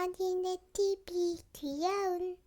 연인의 TV 귀여운